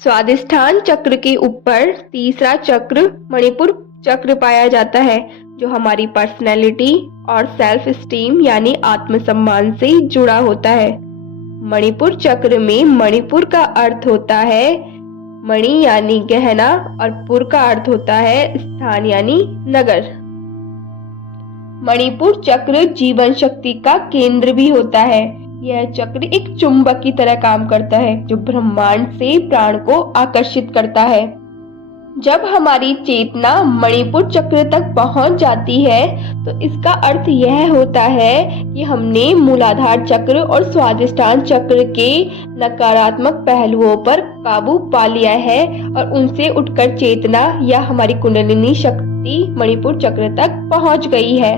स्वादिष्ठान चक्र के ऊपर तीसरा चक्र मणिपुर चक्र पाया जाता है, जो हमारी पर्सनैलिटी और सेल्फ स्टीम यानी आत्मसम्मान से जुड़ा होता है। मणिपुर चक्र में मणिपुर का अर्थ होता है मणि यानी गहना और पुर का अर्थ होता है स्थान यानी नगर। मणिपुर चक्र जीवन शक्ति का केंद्र भी होता है। यह चक्र एक चुंबक की तरह काम करता है, जो ब्रह्मांड से प्राण को आकर्षित करता है। जब हमारी चेतना मणिपुर चक्र तक पहुंच जाती है, तो इसका अर्थ यह होता है कि हमने मूलाधार चक्र और स्वादिष्ठान चक्र के नकारात्मक पहलुओं पर काबू पा लिया है और उनसे उठकर चेतना या हमारी कुंडलिनी शक्ति मणिपुर चक्र तक पहुंच गई है।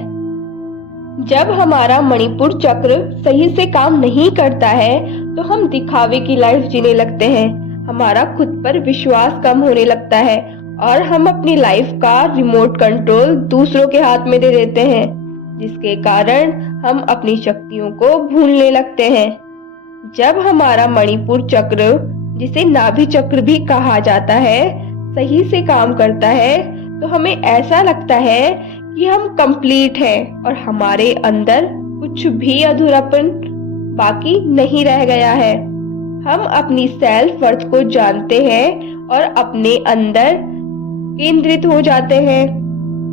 जब हमारा मणिपुर चक्र सही से काम नहीं करता है, तो हम दिखावे की लाइफ जीने लगते हैं। हमारा खुद पर विश्वास कम होने लगता है और हम अपनी लाइफ का रिमोट कंट्रोल दूसरों के हाथ में दे देते हैं, जिसके कारण हम अपनी शक्तियों को भूलने लगते हैं। जब हमारा मणिपुर चक्र, जिसे नाभि चक्र भी कहा जाता है, सही से काम करता है, तो हमें ऐसा लगता है कि हम कंप्लीट हैं और हमारे अंदर कुछ भी अधूरापन बाकी नहीं रह गया है। हम अपनी सेल्फ वर्थ को जानते हैं और अपने अंदर केंद्रित हो जाते हैं।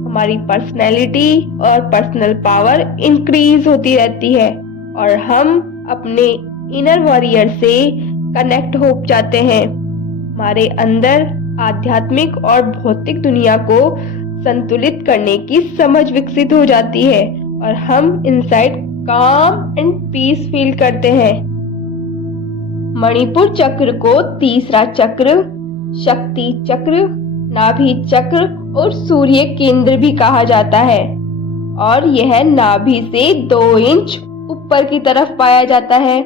हमारी पर्सनैलिटी और पर्सनल पावर इंक्रीज होती रहती है और हम अपने इनर वॉरियर से कनेक्ट हो जाते हैं। हमारे अंदर आध्यात्मिक और भौतिक दुनिया को संतुलित करने की समझ विकसित हो जाती है और हम इनसाइड काम एंड पीस फील करते हैं। मणिपुर चक्र को तीसरा चक्र, शक्ति चक्र, नाभि चक्र और सूर्य केंद्र भी कहा जाता है और यह नाभि से 2 इंच ऊपर की तरफ पाया जाता है।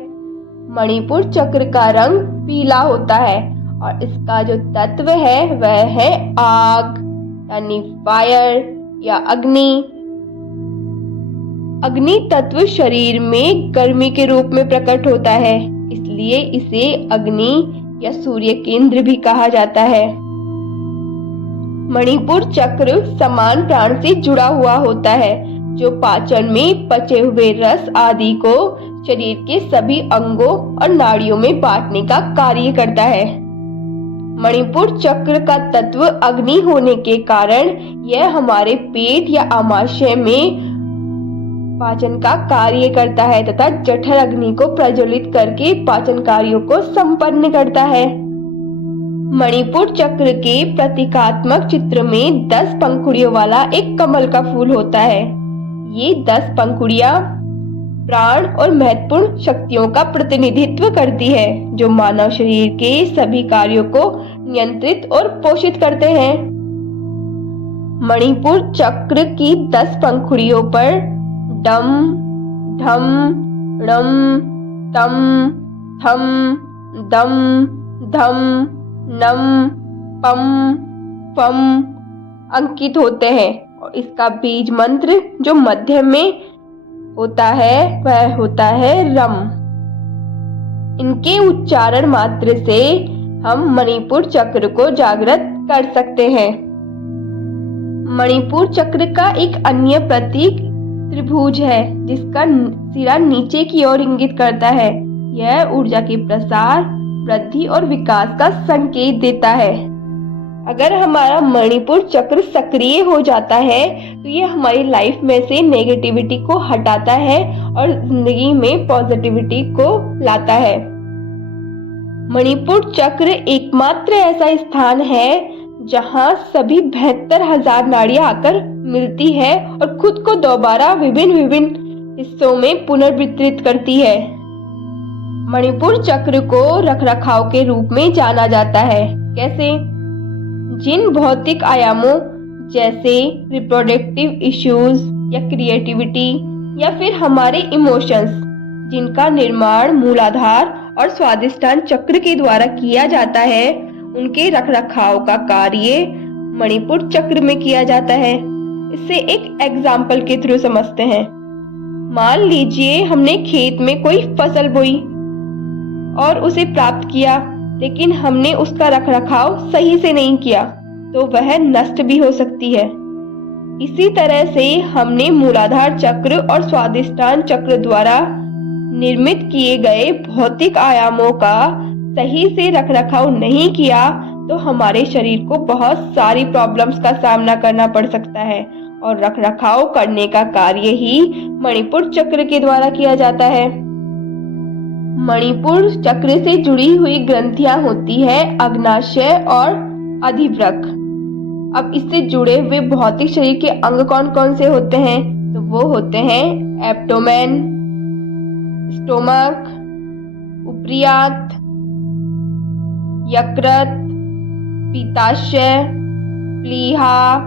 मणिपुर चक्र का रंग पीला होता है और इसका जो तत्व है वह है आग यानी फायर या अग्नि। अग्नि तत्व शरीर में गर्मी के रूप में प्रकट होता है, इसलिए इसे अग्नि या सूर्य केंद्र भी कहा जाता है। मणिपुर चक्र समान प्राण से जुड़ा हुआ होता है, जो पाचन में पचे हुए रस आदि को शरीर के सभी अंगों और नाड़ियों में बांटने का कार्य करता है। मणिपुर चक्र का तत्व अग्नि होने के कारण यह हमारे पेट या आमाशय में पाचन का कार्य करता है तथा जठर अग्नि को प्रज्वलित करके पाचन कार्यों को संपन्न करता है। मणिपुर चक्र के प्रतीकात्मक चित्र में 10 पंखुड़ियों वाला एक कमल का फूल होता है। ये 10 पंखुड़ियां प्राण और महत्वपूर्ण शक्तियों का प्रतिनिधित्व करती है, जो मानव शरीर के सभी कार्यों को नियंत्रित और पोषित करते हैं। मणिपुर चक्र की 10 पंखुड़ियों पर डम, ढम, णम, तम, थम, दम, धम, नम, पम, पम अंकित होते हैं और इसका बीज मंत्र जो मध्य में होता है वह होता है रम। इनके उच्चारण मात्र से हम मणिपुर चक्र को जागृत कर सकते हैं। मणिपुर चक्र का एक अन्य प्रतीक त्रिभुज है, जिसका सिरा नीचे की ओर इंगित करता है। यह ऊर्जा के प्रसार, वृद्धि और विकास का संकेत देता है। अगर हमारा मणिपुर चक्र सक्रिय हो जाता है, तो यह हमारी लाइफ में से नेगेटिविटी को हटाता है और जिंदगी में पॉजिटिविटी को लाता है। मणिपुर चक्र एकमात्र ऐसा स्थान है जहां सभी 72,000 नाड़ियां आकर मिलती है और खुद को दोबारा विभिन्न हिस्सों में पुनर्वितरित करती है। मणिपुर चक्र को रखरखाव के रूप में जाना जाता है। कैसे? जिन भौतिक आयामों जैसे रिप्रोडक्टिव इश्यूज या क्रिएटिविटी या फिर हमारे इमोशंस, जिनका निर्माण मूलाधार और स्वादिष्ठान चक्र के द्वारा किया जाता है, उनके रखरखाव का कार्य मणिपुर चक्र में किया जाता है। इसे एक एग्जाम्पल के थ्रू समझते हैं। मान लीजिए हमने खेत में कोई फसल बोई और उसे प्राप्त किया, लेकिन हमने उसका रखरखाव सही से नहीं किया तो वह नष्ट भी हो सकती है। इसी तरह से हमने मूलाधार चक्र और स्वादिष्टान चक्र द्वारा निर्मित किए गए भौतिक आयामों का सही से रखरखाव नहीं किया तो हमारे शरीर को बहुत सारी प्रॉब्लम्स का सामना करना पड़ सकता है, और रखरखाव करने का कार्य ही मणिपुर चक्र के द्वारा किया जाता है। मणिपुर चक्र से जुड़ी हुई ग्रंथियां होती है अग्नाशय और अधिवृक्क। अब इससे जुड़े हुए भौतिक शरीर के अंग कौन कौन से होते हैं? तो वो होते हैं एब्डोमेन, स्टोमक, ऊपरी आंत, यकृत, पित्ताशय, प्लीहा,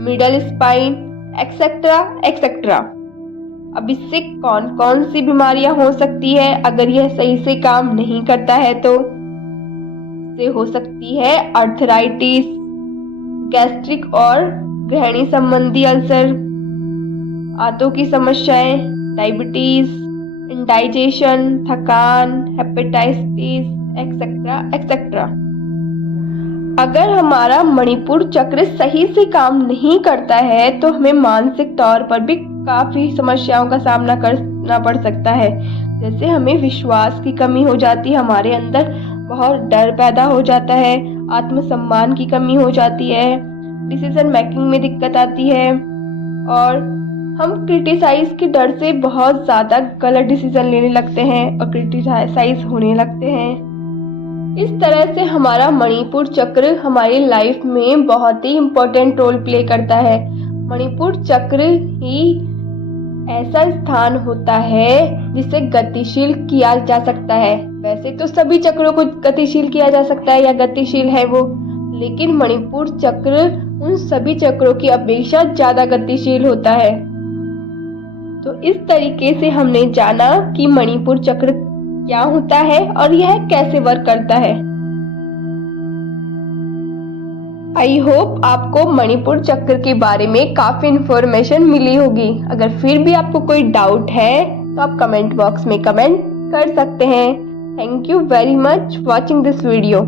मिडल स्पाइन, एक्सेट्रा एक्सेट्रा। अब इससे कौन कौन सी बीमारियां हो सकती है अगर यह सही से काम नहीं करता है? तो से हो सकती है आर्थराइटिस, गैस्ट्रिक और ग्रहणी संबंधी अल्सर, आंतों की समस्याएं, डायबिटीज, इंडाइजेशन, थकान, हेपेटाइटिस, एक्सेट्रा एक्सेट्रा। अगर हमारा मणिपुर चक्र सही से काम नहीं करता है तो हमें मानसिक तौर पर भी काफी समस्याओं का सामना करना पड़ सकता है। जैसे हमें विश्वास की कमी हो जाती है, हमारे अंदर बहुत डर पैदा हो जाता है, आत्मसम्मान की कमी हो जाती है, डिसीजन मेकिंग में दिक्कत आती है, और हम क्रिटिसाइज के डर से बहुत ज़्यादा गलत डिसीजन लेने लगते हैं और क्रिटिसाइज होने लगते हैं। इस तरह से हमारा मणिपुर चक्र हमारी लाइफ में बहुत ही इम्पोर्टेंट रोल प्ले करता है। मणिपुर चक्र ही ऐसा स्थान होता है जिसे गतिशील किया जा सकता है। वैसे तो सभी चक्रों को गतिशील किया जा सकता है या गतिशील है वो, लेकिन मणिपुर चक्र उन सभी चक्रों की अपेक्षा ज़्यादा गतिशील होता है। तो इस तरीके से हमने जाना कि मणिपुर चक्र क्या होता है और यह कैसे वर्क करता है। आई होप आपको मणिपुर चक्र के बारे में काफी इंफॉर्मेशन मिली होगी। अगर फिर भी आपको कोई डाउट है तो आप कमेंट बॉक्स में कमेंट कर सकते हैं। Thank you very much watching this video.